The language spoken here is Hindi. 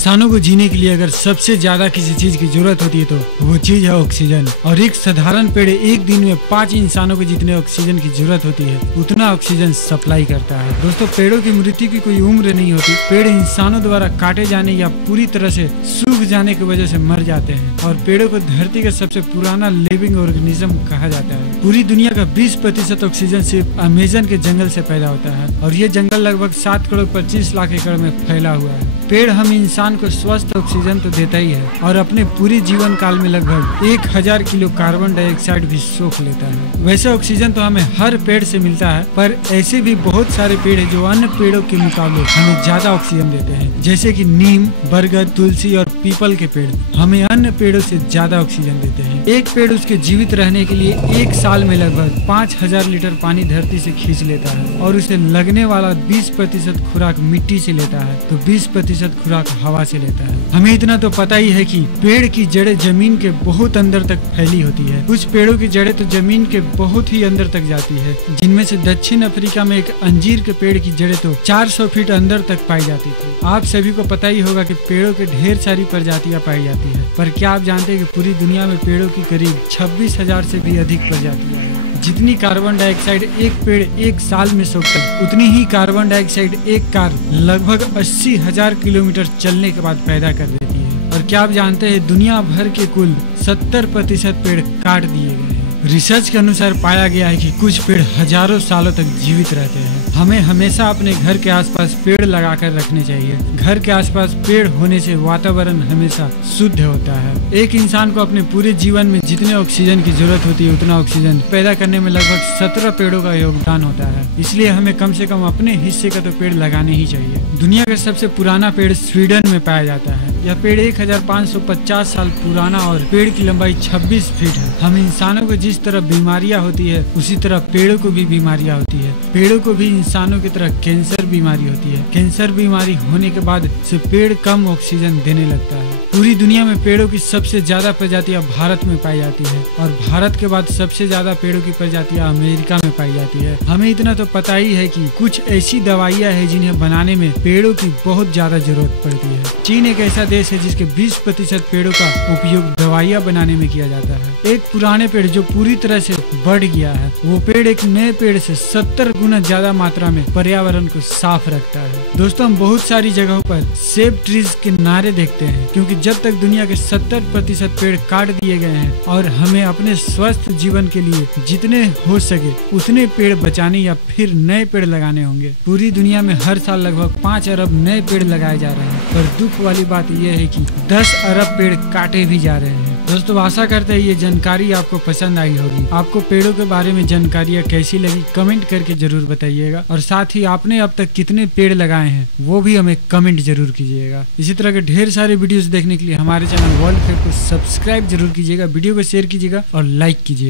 इंसानों को जीने के लिए अगर सबसे ज्यादा किसी चीज की जरूरत होती है तो वो चीज है ऑक्सीजन। और एक साधारण पेड़ एक दिन में 5 इंसानों को जितने ऑक्सीजन की जरूरत होती है उतना ऑक्सीजन सप्लाई करता है। दोस्तों, पेड़ों की मृत्यु की कोई उम्र नहीं होती। पेड़ इंसानों द्वारा काटे जाने या पूरी तरह से सूख जाने की वजह से मर जाते हैं। और पेड़ों को धरती का सबसे पुराना लिविंग ऑर्गेनिज्म कहा जाता है। पूरी दुनिया का 20% ऑक्सीजन सिर्फ अमेजन के जंगल से पैदा होता है और ये जंगल लगभग 7 करोड़ 25 लाख एकड़ में फैला हुआ है। पेड़ हम इंसान को स्वस्थ ऑक्सीजन तो देता ही है और अपने पूरे जीवन काल में लगभग 1000 किलो कार्बन डाइऑक्साइड भी सोख लेता है। वैसे ऑक्सीजन तो हमें हर पेड़ से मिलता है, पर ऐसे भी बहुत सारे पेड़ हैं जो अन्य पेड़ों के मुकाबले हमें ज्यादा ऑक्सीजन देते हैं, जैसे कि नीम, बरगद, तुलसी और पीपल के पेड़ हमें अन्य पेड़ों से ज्यादा ऑक्सीजन देते हैं। एक पेड़ उसके जीवित रहने के लिए 1 साल में लगभग 5000 लीटर पानी धरती से खींच लेता है और उसे लगने वाला 20% खुराक मिट्टी से लेता है तो 20% खुराक हवा से लेता है। हमें इतना तो पता ही है कि पेड़ की जड़ें जमीन के बहुत अंदर तक फैली होती है। कुछ पेड़ों की जड़ें तो जमीन के बहुत ही अंदर तक जाती है, जिनमें से दक्षिण अफ्रीका में एक अंजीर के पेड़ की जड़ें तो 400 फीट अंदर तक पाई जाती थी। आप सभी को पता ही होगा कि पेड़ों के ढेर सारी प्रजातियां पाई जाती है, पर क्या आप जानते हैं कि पूरी दुनिया में पेड़ों की करीब 26,000 से भी अधिक प्रजातियां हैं। जितनी कार्बन डाइऑक्साइड एक पेड़ 1 साल में सोखता है उतनी ही कार्बन डाइऑक्साइड एक कार लगभग 80,000 किलोमीटर चलने के बाद पैदा कर देती है। और क्या आप जानते हैं दुनिया भर के कुल 70% पेड़ काट दिए गए हैं। रिसर्च के अनुसार पाया गया है कि कुछ पेड़ हजारों सालों तक जीवित रहते हैं। हमें हमेशा अपने घर के आसपास पेड़ लगाकर रखने चाहिए। घर के आसपास पेड़ होने से वातावरण हमेशा शुद्ध होता है। एक इंसान को अपने पूरे जीवन में जितने ऑक्सीजन की जरूरत होती है उतना ऑक्सीजन पैदा करने में लगभग 17 पेड़ों का योगदान होता है। इसलिए हमें कम से कम अपने हिस्से का तो पेड़ लगाने ही चाहिए। दुनिया का सबसे पुराना पेड़ स्वीडन में पाया जाता है। यह पेड़ 1550 साल पुराना और पेड़ की लंबाई 26 फीट है। हम इंसानों को जिस तरह बीमारियां होती है उसी तरह पेड़ों को भी बीमारियां होती है। पेड़ों को भी इंसानों की तरह कैंसर बीमारी होती है। कैंसर बीमारी होने के बाद से पेड़ कम ऑक्सीजन देने लगता है। पूरी दुनिया में पेड़ों की सबसे ज्यादा प्रजातियां भारत में पाई जाती है और भारत के बाद सबसे ज्यादा पेड़ों की प्रजातियां अमेरिका में पाई जाती है। हमें इतना तो पता ही है कि कुछ ऐसी दवाइयां हैं जिन्हें बनाने में पेड़ों की बहुत ज्यादा जरूरत पड़ती है। चीन एक ऐसा देश है जिसके 20% पेड़ों का उपयोग दवाइयां बनाने में किया जाता है। एक पुराने पेड़ जो पूरी तरह से बढ़ गया है, वो पेड़ एक नए पेड़ से 70 गुना ज्यादा मात्रा में पर्यावरण को साफ रखता है। दोस्तों, हम बहुत सारी जगहों पर सेव ट्रीज के नारे देखते हैं, क्योंकि जब तक दुनिया के 70% पेड़ काट दिए गए हैं और हमें अपने स्वस्थ जीवन के लिए जितने हो सके उतने पेड़ बचाने या फिर नए पेड़ लगाने होंगे। पूरी दुनिया में हर साल लगभग 5 अरब नए पेड़ लगाए जा रहे हैं, पर दुख वाली बात यह है कि 10 अरब पेड़ काटे भी जा रहे हैं। दोस्तों, आशा करते हैं ये जानकारी आपको पसंद आई होगी। आपको पेड़ों के बारे में जानकारियाँ कैसी लगी कमेंट करके जरूर बताइएगा और साथ ही आपने अब तक कितने पेड़ लगाए हैं वो भी हमें कमेंट जरूर कीजिएगा। इसी तरह के ढेर सारे वीडियोस देखने के लिए हमारे चैनल वर्ल्ड फेयर को सब्सक्राइब जरूर कीजिएगा, वीडियो को शेयर कीजिएगा और लाइक कीजिएगा।